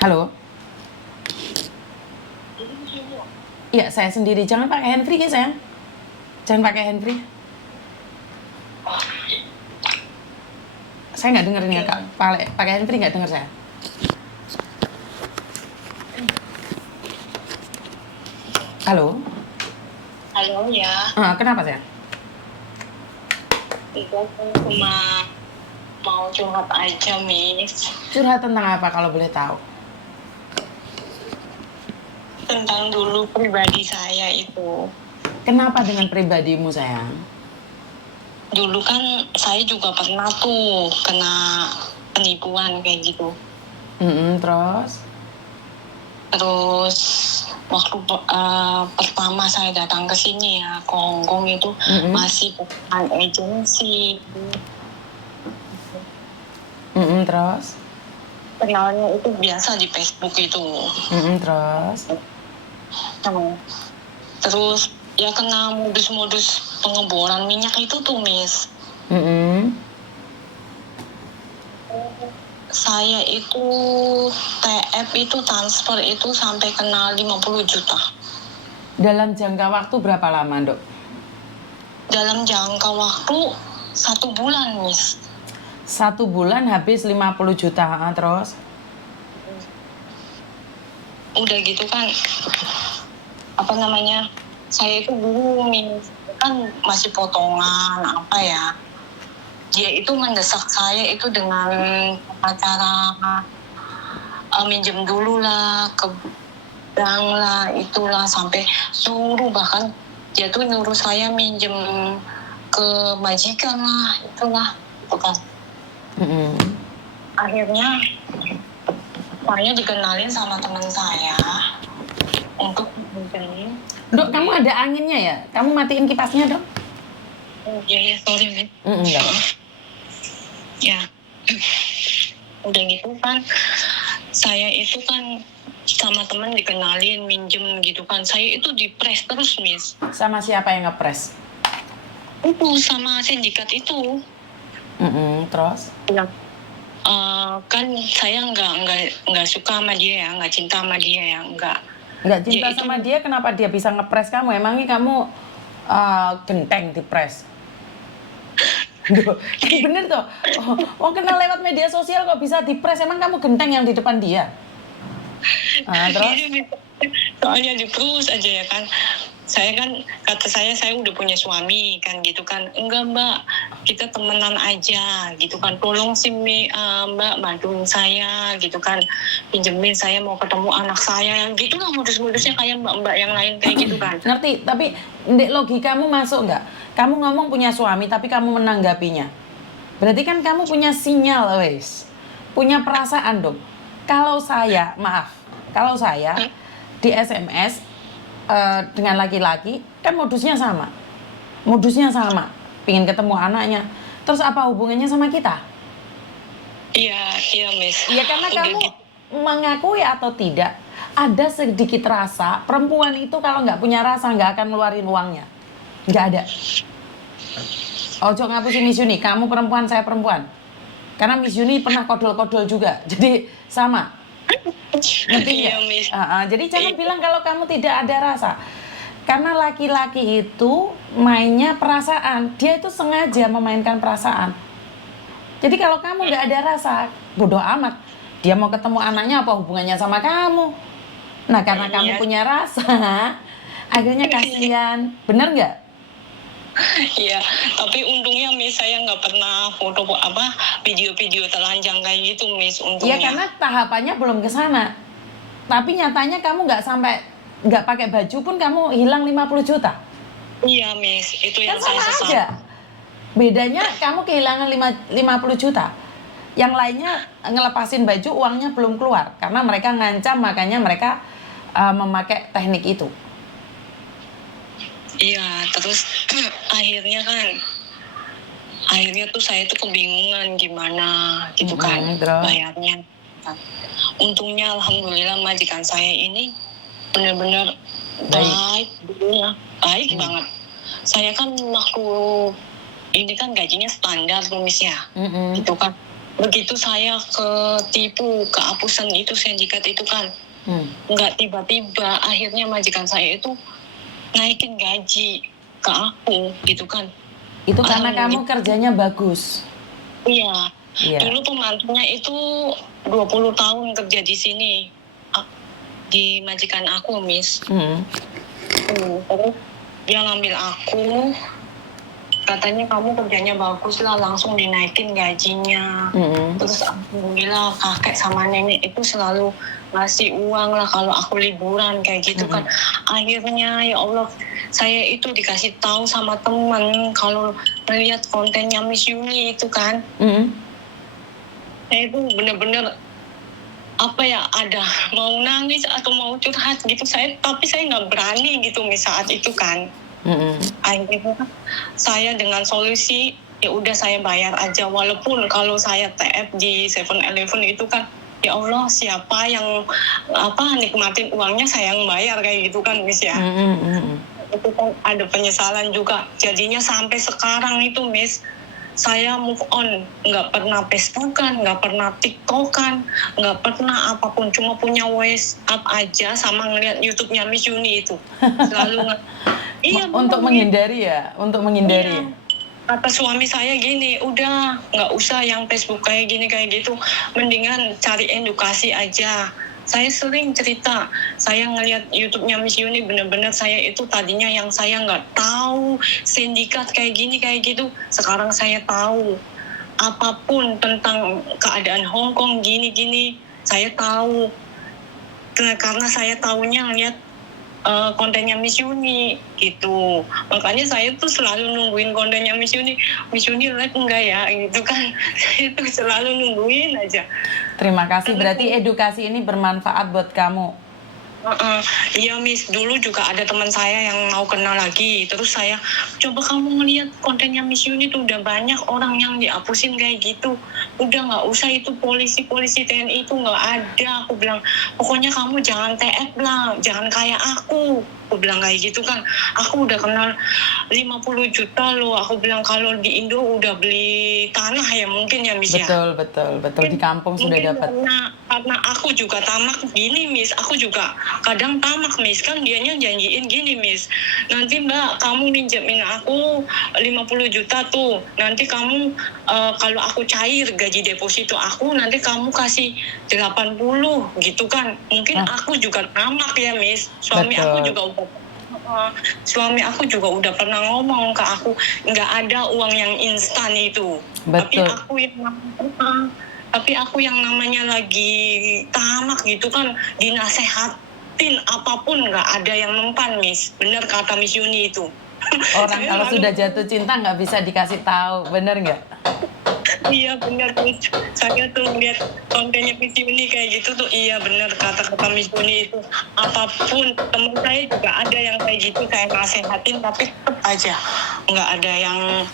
Halo? Iya, saya sendiri. Jangan pakai handfree ya, sayang. Jangan pakai handfree. Saya nggak dengar ini ya, Kak. Pakai handfree nggak dengar saya. Halo? Halo ya, Kenapa sayang? itu aku cuma mau curhat aja, Miss. Curhat tentang apa kalau boleh tahu? Tentang dulu pribadi saya itu. Kenapa dengan pribadimu, sayang? Dulu kan saya juga pernah tuh kena penipuan kayak gitu. Terus? Terus waktu pertama saya datang ke sini ya, ke Hongkong itu masih bukan agensi. Terus? Kenalnya itu biasa di Facebook itu. Terus? Terus ya kena modus-modus pengeboran minyak itu tuh, Miss. Saya itu TF itu transfer itu sampai kena 50 juta. Dalam jangka waktu berapa lama, Dok? Dalam jangka waktu 1 bulan, Miss. 1 bulan habis 50 juta, terus? Udah gitu kan, apa namanya, saya itu dulu, Miss, kan masih potongan, apa ya. Dia itu mendesak saya itu dengan cara minjem dulu lah, ke bank lah, itulah, sampai suruh, bahkan dia tuh nyuruh saya minjem ke majikan lah, itulah, itu kan. Akhirnya saya dikenalin sama teman saya untuk minjemin. Dok, kamu ada anginnya ya? Kamu matiin kipasnya, Dok? Oh iya, sorry, Miss. Enggak. Ya, udah gitu kan, saya itu kan sama teman dikenalin minjem gitu kan, saya itu dipres terus, Miss. Sama siapa yang ngepres? Itu sama sindikat itu. Terus? Ya. Kan saya nggak suka sama dia ya, nggak cinta sama dia ya, nggak cinta dia sama dia, kenapa dia bisa ngepres kamu? Emangnya kamu genteng dipres? Duh, bener tuh. Oh, kenal lewat media sosial kok bisa dipres? Emang kamu genteng yang di depan dia? Terus? Soalnya dipres aja ya kan. Saya kan, kata saya udah punya suami kan gitu kan. Enggak, Mbak, kita temenan aja gitu kan. Tolong sih Mbak bantuin saya gitu kan. Pinjemin, saya mau ketemu anak saya. Gitu lah modus-modusnya kayak mbak-mbak yang lain kayak gitu kan. Ngerti, tapi logikamu masuk nggak? Kamu ngomong punya suami tapi kamu menanggapinya. Berarti kan kamu punya sinyal, wes. Punya perasaan dong. Kalau saya di SMS dengan laki-laki kan modusnya sama, pingin ketemu anaknya. Terus apa hubungannya sama kita? Iya, Miss. Iya, karena kamu mengakui atau tidak, ada sedikit rasa. Perempuan itu kalau nggak punya rasa nggak akan ngeluarin uangnya, nggak ada. Ojo ngapusin Miss Yuni, kamu perempuan, saya perempuan. Karena Miss Yuni pernah kodol-kodol juga, jadi sama. Ngerti nggak? Jadi jangan bilang kalau kamu tidak ada rasa. Karena laki-laki itu mainnya perasaan, dia itu sengaja memainkan perasaan. Jadi kalau kamu nggak ada rasa, bodoh amat. Dia mau ketemu anaknya, apa hubungannya sama kamu? Nah, karena kamu punya rasa, akhirnya kasihan. Bener nggak? Iya, tapi untungnya Miss, saya nggak pernah foto video-video telanjang kayak gitu, Miss, untungnya. Iya, karena tahapannya belum ke sana. Tapi nyatanya kamu nggak pakai baju pun kamu hilang 50 juta. Iya, Miss, itu yang kan saya sama aja. Bedanya kamu kehilangan 50 juta. Yang lainnya ngelepasin baju, uangnya belum keluar. Karena mereka ngancam, makanya mereka memakai teknik itu. Iya, terus akhirnya tuh saya tuh kebingungan gimana gitu kan bayarnya. Untungnya alhamdulillah majikan saya ini benar-benar baik banget. Saya kan waktu ini kan gajinya standar, Miss ya, gitu kan. begitu saya ketipu kehapusan itu sindikat itu kan, nggak tiba-tiba akhirnya majikan saya itu naikin gaji ke aku gitu kan. Itu karena kamu kerjanya bagus. Iya. Iya. Dulu pembantunya itu 20 tahun kerja di sini. Di majikan aku, Miss. Terus dia ngambil aku, katanya kamu kerjanya bagus lah, langsung dinaikin gajinya. Terus alhamdulillah kakek sama nenek itu selalu ngasih uang lah kalau aku liburan kayak gitu kan. Akhirnya ya Allah, saya itu dikasih tahu sama teman kalau melihat kontennya Miss Yuni itu kan. Saya itu bener-bener apa ya, ada mau nangis atau mau curhat gitu tapi saya nggak berani gitu Miss saat itu kan. Akhirnya saya dengan solusi ya udah saya bayar aja, walaupun kalau saya TF di 7-Eleven itu kan ya Allah siapa yang nikmatin uangnya saya yang bayar kayak gitu kan Miss ya. Itu kan ada penyesalan juga jadinya sampai sekarang itu Miss. Saya move on, nggak pernah Facebookan, nggak pernah TikTokan, nggak pernah apapun, cuma punya WhatsApp aja sama ngeliat YouTube-nya Miss Yuni itu. Selalu iya, untuk menghindari ya, untuk menghindari. Iya. Kata suami saya gini, udah nggak usah yang Facebook kayak gini kayak gitu, mendingan cari edukasi aja. Saya sering cerita, saya ngeliat YouTube-nya Miss Yuni, bener-bener saya itu tadinya yang saya nggak tahu sindikat kayak gini kayak gitu, sekarang saya tahu apapun tentang keadaan Hong Kong gini-gini, saya tahu. Karena saya tahunya ngeliat kontennya Miss Yuni gitu, makanya saya tuh selalu nungguin kontennya Miss Yuni live enggak ya gitu kan. Saya tuh selalu nungguin aja. Terima kasih, berarti edukasi ini bermanfaat buat kamu. Iya Miss, dulu juga ada teman saya yang mau kenal lagi, terus saya coba kamu ngeliat kontennya Miss Yuni tuh udah banyak orang yang dihapusin kayak gitu, udah nggak usah itu polisi TNI itu nggak ada, aku bilang pokoknya kamu jangan TF lah, jangan kayak aku bilang kayak gitu kan. Aku udah kenal 50 juta loh, aku bilang kalau di Indo udah beli tanah ya mungkin ya Miss. Betul di kampung sudah dapat. Karena aku juga tamak gini Miss, aku juga kadang tamak Miss, kan dianya janjiin gini Miss, nanti Mbak kamu minjemin aku 50 juta tuh, nanti kamu kalau aku cair gaji deposito aku, nanti kamu kasih 80 gitu kan. Mungkin aku juga tamak ya Miss, suami aku juga udah pernah ngomong ke aku, nggak ada uang yang instan itu. Betul. Tapi aku yang namanya lagi tamak gitu kan, dinasehatin apapun nggak ada yang mempan Miss. Bener kata Miss Yuni itu. Orang kalau sudah jatuh cinta nggak bisa dikasih tahu, bener nggak? Iya bener Miss. Saya tuh lihat kontennya Miss Yuni kayak gitu tuh, iya bener kata Miss Yuni itu. Apapun, temen saya juga ada yang kayak gitu, saya nasehatin tapi tetap aja nggak ada yang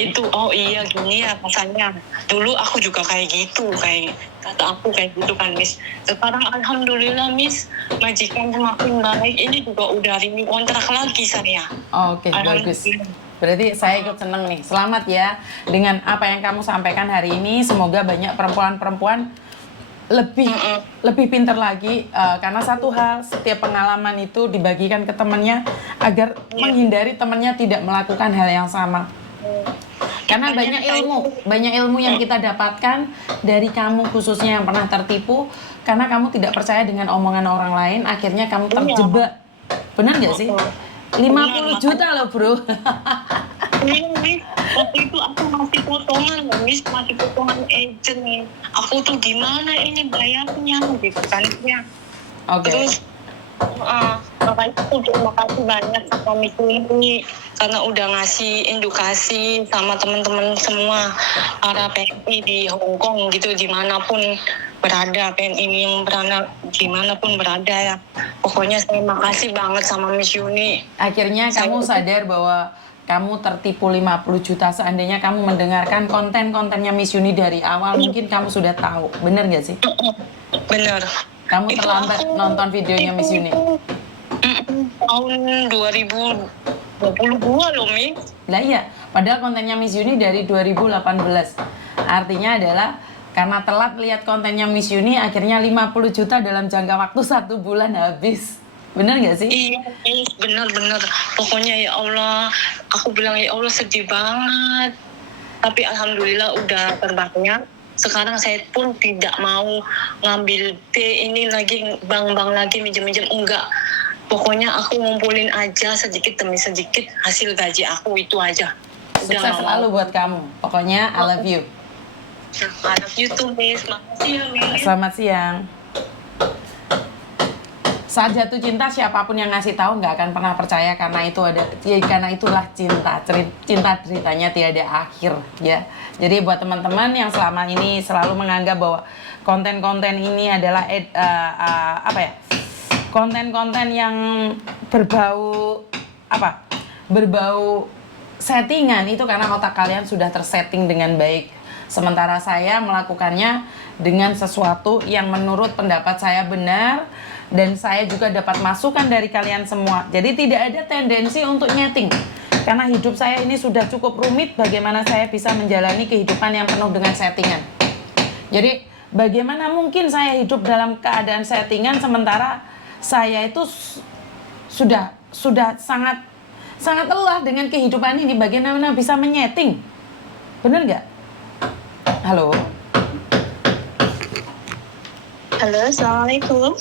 itu. Oh iya gini ya rasanya, dulu aku juga kayak gitu, kayak kata aku kayak gitu kan Miss. Sekarang alhamdulillah Miss, majikan semakin baik, ini juga udah renew kontrak lagi saya. Oke, bagus. Berarti saya ikut seneng nih. Selamat ya dengan apa yang kamu sampaikan hari ini. Semoga banyak perempuan-perempuan lebih pintar lagi, karena satu hal, setiap pengalaman itu dibagikan ke temannya agar menghindari temannya tidak melakukan hal yang sama. Karena banyak ilmu yang kita dapatkan dari kamu, khususnya yang pernah tertipu, karena kamu tidak percaya dengan omongan orang lain, akhirnya kamu terjebak. Benar nggak sih? 50 juta loh bro. Iya Miss, waktu itu aku masih potongan Miss, masih potongan agent. Aku tuh gimana ini bayarnya gitu kan ya. Terus makanya aku terima kasih banyak sama Miss Yuni karena udah ngasih edukasi sama teman-teman semua para PNI di Hong Kong gitu, dimanapun berada, PNI yang berada dimanapun berada ya. Pokoknya saya makasih banget sama Miss Yuni. Akhirnya kamu sadar bahwa kamu tertipu 50 juta. Seandainya kamu mendengarkan kontennya Miss Yuni dari awal, mungkin kamu sudah tahu. Bener gak sih? Bener. Kamu terlambat nonton videonya Miss Yuni. Tahun 2022 loh Miss. Lah iya, padahal kontennya Miss Yuni dari 2018. Artinya adalah Karena telat lihat kontennya Miss Yuni, akhirnya 50 juta dalam jangka waktu 1 bulan habis. Bener nggak sih? Iya, bener. Pokoknya ya Allah, aku bilang ya Allah sedih banget. Tapi alhamdulillah udah terbanyak. Sekarang saya pun tidak mau ngambil ini lagi, bank lagi, minjem enggak. Pokoknya aku ngumpulin aja sedikit demi sedikit hasil gaji aku itu aja. Udah Sukses nggak selalu mau. buat kamu. Pokoknya I love you. I love you too, Miss. Makasih ya, Miss. Selamat siang. Saat jatuh cinta, siapapun yang ngasih tahu nggak akan pernah percaya, karena itulah cinta. Cinta ceritanya tiada akhir, ya. Jadi buat teman-teman yang selama ini selalu menganggap bahwa konten-konten ini adalah konten-konten yang berbau berbau settingan, itu karena otak kalian sudah tersetting dengan baik. Sementara saya melakukannya dengan sesuatu yang menurut pendapat saya benar, dan saya juga dapat masukan dari kalian semua. Jadi tidak ada tendensi untuk nyeting, karena hidup saya ini sudah cukup rumit. Bagaimana saya bisa menjalani kehidupan yang penuh dengan settingan? Jadi bagaimana mungkin saya hidup dalam keadaan settingan, sementara saya itu sudah sangat lelah dengan kehidupan ini. Bagaimana bisa menyeting? Bener nggak? Halo? Halo, assalamualaikum.